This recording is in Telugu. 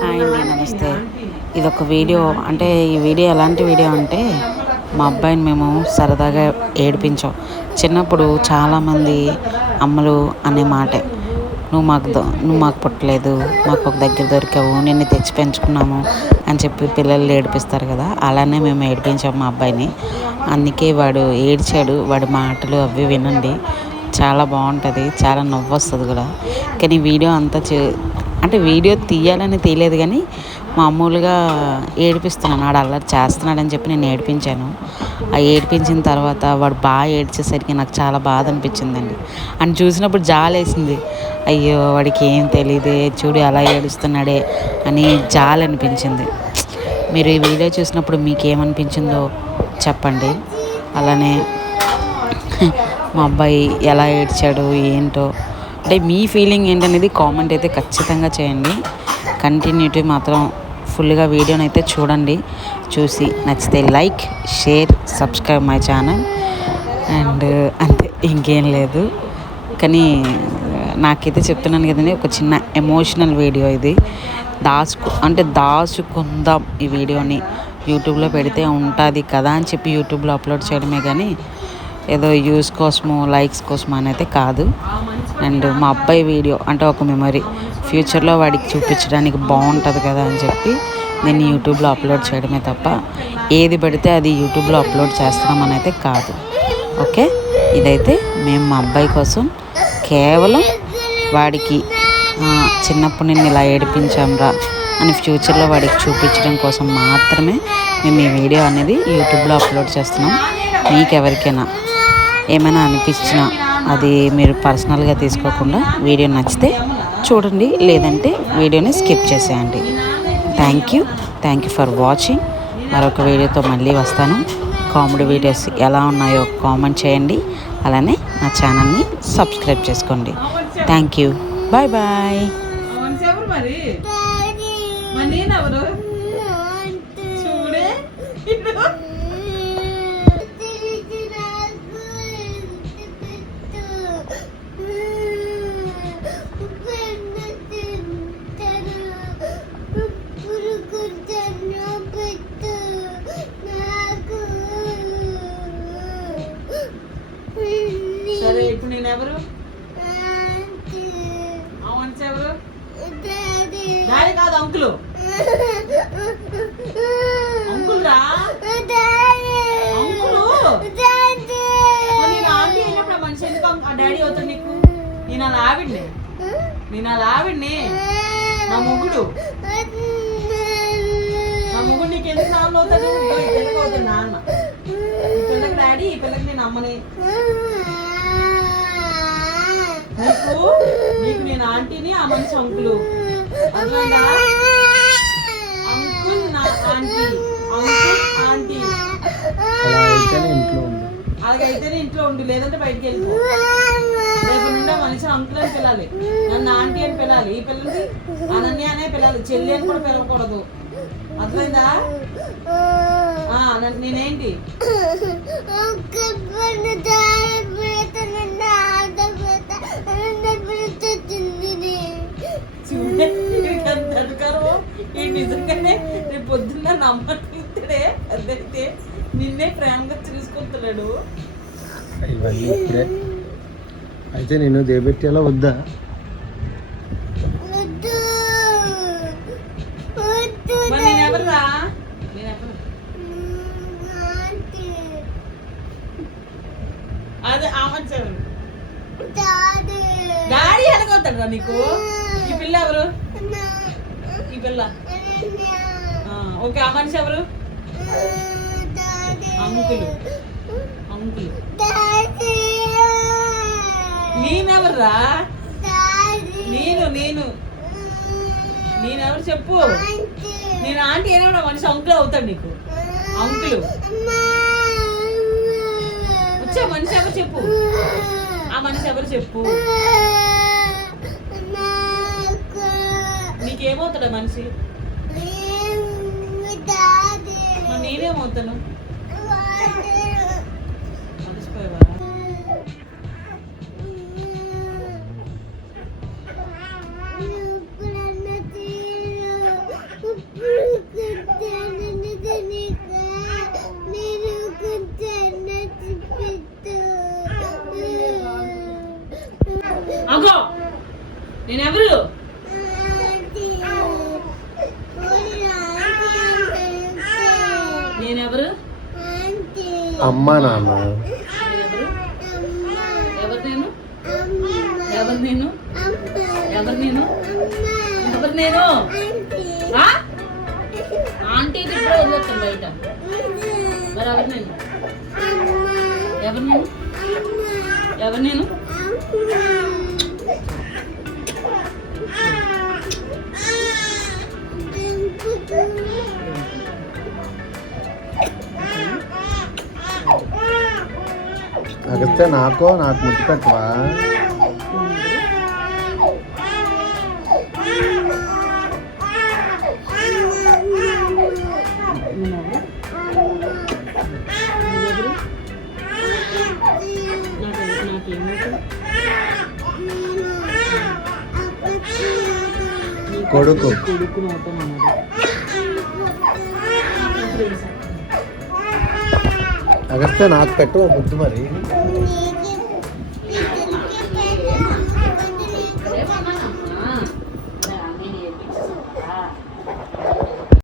హాయ్ అండి, నమస్తే. ఇదొక వీడియో. అంటే ఈ వీడియో ఎలాంటి వీడియో అంటే, మా అబ్బాయిని మేము సరదాగా ఏడిపించాం. చిన్నప్పుడు చాలామంది అమ్మలు అనే మాటే, నువ్వు మాకు పుట్టలేదు, మాకు ఒక దగ్గర దొరికావు, నిన్ను తెచ్చి పెంచుకున్నాము అని చెప్పి పిల్లలు ఏడిపిస్తారు కదా. అలానే మేము ఏడిపించాం మా అబ్బాయిని. అందుకే వాడు ఏడ్చాడు. వాడి మాటలు అవి వినండి, చాలా బాగుంటుంది, చాలా నవ్వు వస్తుంది కూడా. కానీ వీడియో అంతా అంటే వీడియో తీయాలని తీయలేదు, కానీ మామూలుగా ఏడిపిస్తున్నాను. వాడు అల్లరి చేస్తున్నాడని చెప్పి నేను ఏడిపించాను. ఆ ఏడిపించిన తర్వాత వాడు బాగా ఏడ్చేసరికి నాకు చాలా బాధ అనిపించిందండి. అని చూసినప్పుడు జాలేసింది. అయ్యో వాడికి ఏం తెలియదే, చూడు అలా ఏడుస్తున్నాడే అని జాలనిపించింది. మీరు ఈ వీడియో చూసినప్పుడు మీకు ఏమనిపించిందో చెప్పండి. అలానే మా అబ్బాయి ఎలా ఏడ్చాడు ఏంటో, అంటే మీ ఫీలింగ్ ఏంటనేది కామెంట్ అయితే ఖచ్చితంగా చేయండి. కంటిన్యూటీ మాత్రం ఫుల్గా వీడియోని అయితే చూడండి. చూసి నచ్చితే like, share, subscribe my channel. And అంతే, ఇంకేం లేదు. కానీ నాకైతే చెప్తున్నాను కదండి, ఒక చిన్న ఎమోషనల్ వీడియో ఇది. దాచుకుందాం ఈ వీడియోని, యూట్యూబ్లో పెడితే ఉంటుంది కదా అని చెప్పి యూట్యూబ్లో అప్లోడ్ చేయడమే, కానీ ఏదో యూస్ కోసము లైక్స్ కోసం అనేది కాదు. అండ్ మా అబ్బాయి వీడియో అంటే ఒక మెమరీ, ఫ్యూచర్లో వాడికి చూపించడానికి బాగుంటుంది కదా అని చెప్పి నేను యూట్యూబ్లో అప్లోడ్ చేయడమే తప్ప ఏది పడితే అది యూట్యూబ్లో అప్లోడ్ చేస్తున్నామని అయితే కాదు. ఓకే, ఇదైతే మేము మా అబ్బాయి కోసం కేవలం వాడికి చిన్నప్పుడు నేను ఇలా ఏడిపించాంరా అని ఫ్యూచర్లో వాడికి చూపించడం కోసం మాత్రమే మేము ఈ వీడియో అనేది యూట్యూబ్లో అప్లోడ్ చేస్తున్నాం. మీకు ఎవరికైనా ఏమైనా అనిపించినా అది మీరు పర్సనల్గా తీసుకోకుండా వీడియో నచ్చితే చూడండి, లేదంటే వీడియోని స్కిప్ చేసేయండి. Thank you for watching. మరొక వీడియోతో మళ్ళీ వస్తాను. కామెడీ వీడియోస్ ఎలా ఉన్నాయో కామెంట్ చేయండి. అలానే నా ఛానల్ని సబ్స్క్రైబ్ చేసుకోండి. Thank you, bye bye. సరే, ఇప్పుడు నేను ఎవరు? ఎవరు? డాడీ కాదు, అంకులు. అంకుల్ రా, అంకులు. నేను ఆంటీ అయినప్పుడు మనిషి ఎందుకు డాడీ అవుతాడు నీకు? నేను అలా ఆవిడ్ని, నా మొగుడు నీకు ఎందుకు నాన్న అవుతాడు? ఈ పిల్లకి అవుతాడు నాన్న, ఈ పిల్లకి డాడీ, ఈ పిల్లకి నేను అమ్మని. నీకు నేను ఆంటీని, ఆ మనిషి అంకులు. అర్థమైందా? అంకుల్ నా ఆంటీ, అంకుల్ ఆంటీ. అలాగైతేనే ఇంట్లో ఉండు, లేదంటే బయటికి వెళ్ళిపో. రేపు నుండి మనిషి అంకుల్ అని పిలాలి, నన్ను ఆంటీ అని పిలాలి. ఈ పిల్లలకి అనన్య అనే పిలాలి, చెల్లి అని కూడా పిలవకూడదు. అర్థమైందా? నేనేంటి? నిజంగానే రేపు పొద్దున్న నమ్మట్లే అదైతే నిన్నే ప్రేమగా చూసుకుంటున్నాడు. అయితే నేను దేబెట్టేలా వద్దా? నేనెవరా? అదే ఆమంచారు డాడీ ఎలాగవుతాడు రా నీకు? ఈ పిల్ల ఎవరు? ఈ పిల్ల ఓకే, ఆ మనిషి ఎవరు? అంకులు. నేనెవర్రా? నేనెవరు చెప్పు? నేను ఆంటీ అయినా మనిషి అంకుల్ అవుతాడు నీకు. అంకులు వచ్చా? మనిషి ఎవరు చెప్పు? ఆ మనిషి ఎవరు చెప్పు? నీకేమవుతాడా మనిషి? నేనేమవుతాను? అమ్మ నాన్న ఎవరు నేను ఎవరు నేను ఎవరు నేను ఎవరు నేను ఆంటీ ఇప్పుడు వదిలేస్తాను బయట మరి ఎవరు నేను ఎవరు నేను ఎవరు నేను అగస్తే నాకు ముద్దు పెట్టవా కొడుకు కొడుకు నవ్వుతాం అగస్తే నాకు పెట్టు ముద్దు మరి